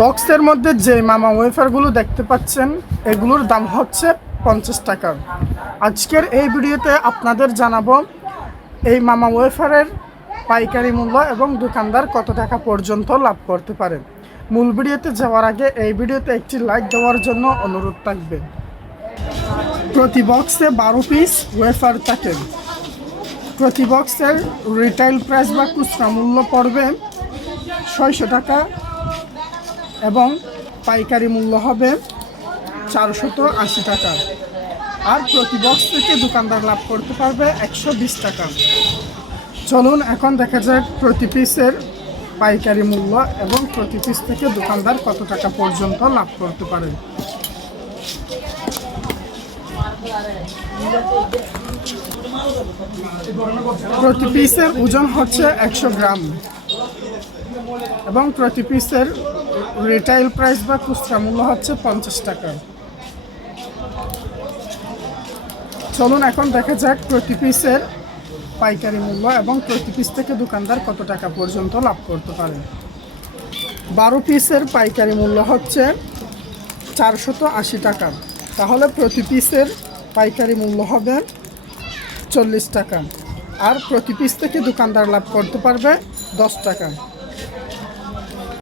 বক্সের মধ্যে যে মামা ওয়েফারগুলো দেখতে পাচ্ছেন, এগুলোর দাম হচ্ছে পঞ্চাশ টাকা। আজকের এই ভিডিওতে আপনাদের জানাব, এই মামা ওয়েফারের পাইকারি মূল্য এবং দোকানদার কত টাকা পর্যন্ত লাভ করতে পারে। মূল ভিডিওতে যাওয়ার আগে এই ভিডিওতে একটি লাইক দেওয়ার জন্য অনুরোধ থাকবে। প্রতি বক্সে বারো পিস ওয়েফার থাকে। প্রতি বক্সের রিটেল প্রাইস বা খুচরা মূল্য পড়বে ছয়শো টাকা এবং পাইকারি মূল্য হবে চারশত আশি টাকা। আর প্রতি বক্স থেকে দোকানদার লাভ করতে পারবে একশো বিশ টাকা। চলুন এখন দেখা যাক প্রতি পিসের পাইকারি মূল্য এবং প্রতি পিস থেকে দোকানদার কত টাকা পর্যন্ত লাভ করতে পারে। প্রতি পিসের ওজন হচ্ছে একশো গ্রাম। এবং প্রতি পিসের রিটাইল প্রাইস বা খুচরা মূল্য হচ্ছে পঞ্চাশ টাকা। চলুন এখন দেখা যাক প্রতি পিসের পাইকারি মূল্য এবং প্রতি পিস থেকে দোকানদার কত টাকা পর্যন্ত লাভ করতে পারে। বারো পিসের পাইকারি মূল্য হচ্ছে চারশত আশি টাকা। তাহলে প্রতি পিসের পাইকারি মূল্য হবে চল্লিশ টাকা। আর প্রতি পিস থেকে দোকানদার লাভ করতে পারবে দশ টাকা।